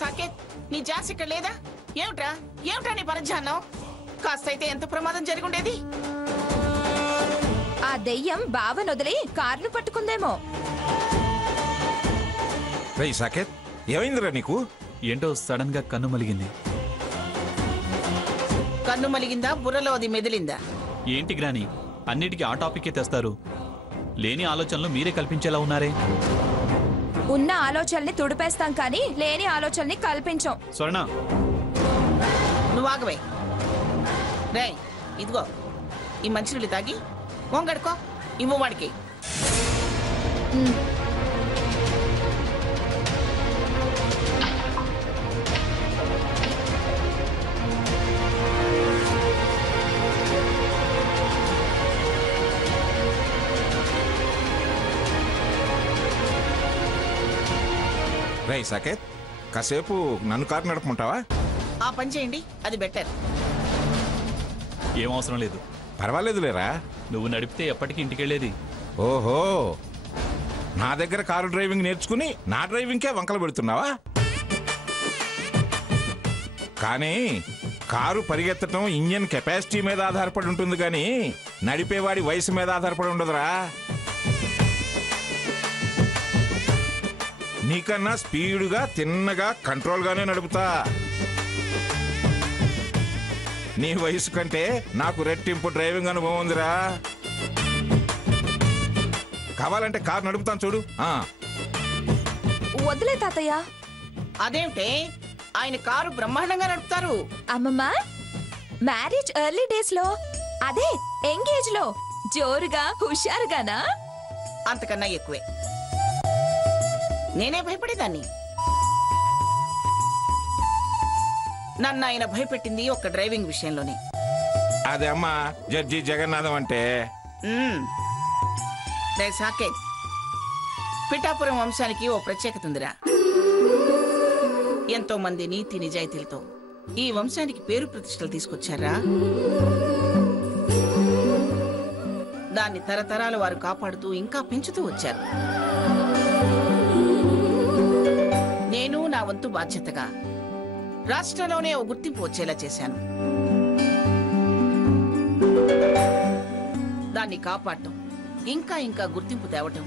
సాకేత్, నీ జాస్ ఇక్కడ లేదా? ఏమిట్రా నీ పరధ్యానం? కాస్త అయితే ఎంత ప్రమాదం జరిగుండేది. ఆ దెయ్యం బావనొదిలి కారును పట్టుకుందేమో. రేయ్ సాకేత్, ఏమైందిరా నీకు? ఏంటో సడన్ గా కన్ను మలిగింది. కన్ను మలిగిందా, బుర్రలో అది మెదిలిందా? ఏంటి గ్రాని, అన్నిటికీ ఆ టాపిక్కే తెస్తారు. లేని ఆలోచనలు మీరే కల్పించేలా ఉన్నారే. ఉన్న ఆలోచనల్ని తుడిపేస్తాం కానీ లేని ఆలోచనల్ని కల్పించాం. స్వర్ణ, నువ్వు ఆగవే. రేయ్, ఇదిగో ఈ మంచినీళ్ళు తాగి వంగడుకో, ఇవ్వు వాడికి. రేయ్ సాకేత్, కాసేపు నన్ను కారు నడపమంటావా? ఆ పని చేయండి, అది బెటర్. ఏం అవసరం లేదు. పర్వాలేదులేరా. నువ్వు నడిపితే ఎప్పటికీ ఇంటికెళ్ళేది. ఓహో, నా దగ్గర కారు డ్రైవింగ్ నేర్చుకుని నా డ్రైవింగ్కే వంకలు పెడుతున్నావా? కానీ కారు పరిగెత్తటం ఇంజన్ కెపాసిటీ మీద ఆధారపడి ఉంటుంది కానీ నడిపేవాడి వయసు మీద ఆధారపడి ఉండదురా. నీకన్నా స్పీడుగా తిన్నగా కంట్రోల్గానే నడుపుతా. నీ వయసు కంటే నాకు రెట్టింపు డ్రైవింగ్ అనుభవం ఉందిరా. కావాలంటే కారు నడుపుతాను చూడు. వదిలే తాతయ్య. అదేమిటే, ఆయన కారు బ్రహ్మాండంగా నడుపుతారు. అమ్మమ్మ, మ్యారేజ్ ఎర్లీ డేస్ లో, అదే ఎంగేజ్ లో జోరుగా హుషారుగానా? అంతకన్నా ఎక్కువే. నేనే భయపడేదాన్ని. నన్ను ఆయన భయపెట్టింది ఒక డ్రైవింగ్ విషయంలోనే. అదే అమ్మా జడ్జి జగన్నాథం అంటే. సాకేత్, పిఠాపురం వంశానికి ఓ ప్రత్యేకత ఉందిరా. ఎంతో మంది నీతి నిజాయితీలతో ఈ వంశానికి పేరు ప్రతిష్టలు తీసుకొచ్చారా. దాన్ని తరతరాల వారు కాపాడుతూ ఇంకా పెంచుతూ వచ్చారు. నేను నా వంతు బాధ్యతగా రాష్ట్రంలోనే ఓ గుర్తింపు వచ్చేలా చేశాను. దాన్ని కాపాడటం, ఇంకా ఇంకా గుర్తింపు తేవటం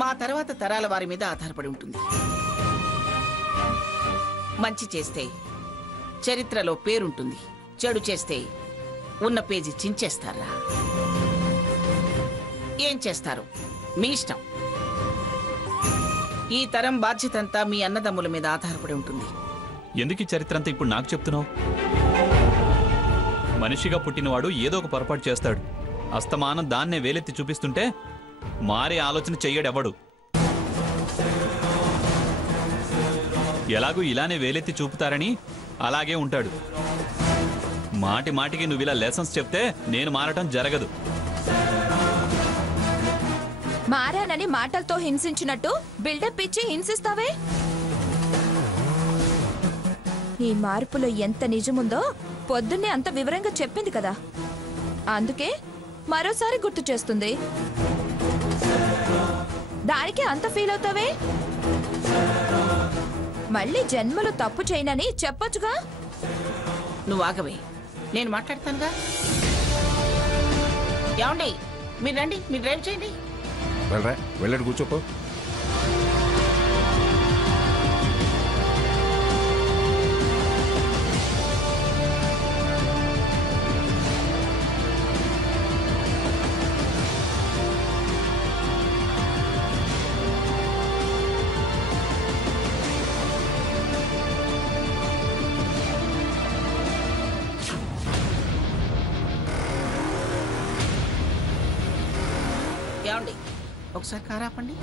మా తర్వాత తరాల వారి మీద ఆధారపడి ఉంటుంది. మంచి చేస్తే చరిత్రలో పేరుంటుంది, చెడు చేస్తే ఉన్న పేజీ చించేస్తారా. ఏం చేస్తారు మీ ఇష్టం. ఈ తరం బాధ్యతంతా మీ అన్నదమ్ముల మీద ఆధారపడి ఉంటుంది. ఎందుకు ఈ చరిత్ర అంతా ఇప్పుడు నాకు చెప్తున్నావు? మనిషిగా పుట్టినవాడు ఏదో ఒక పొరపాటు చేస్తాడు. అస్తమానం దాన్నే వేలెత్తి చూపిస్తుంటే మారే ఆలోచన చెయ్యడెవడు. ఎలాగూ ఇలానే వేలెత్తి చూపుతారని అలాగే ఉంటాడు. మాటి మాటికి నువ్వు ఇలా లెసన్స్ చెప్తే నేను మారటం జరగదు. మారానని మాటలతో హింసించినట్టు బిల్డప్ ఇచ్చి హింసిస్తావే. ఈ మార్పులో ఎంత నిజముందో పొద్దున్నే అంత వివరంగా చెప్పింది కదా, అందుకే మరోసారి గుర్తు చేస్తుంది. దానికి అంత ఫీల్ అవుతావే. మళ్ళీ జన్మలో తప్పు చేయనని చెప్పొచ్చుగా. నువ్వు ఆగవే, నేను మాట్లాడతానుగా. ఏమండి, మీరు రండి, మీరు డ్రైవ్ చేయండి. వెళ్ళరా, వెళ్ళాడు కూర్చోపో. ఏమండి, ఒకసారి కారు ఆపండి.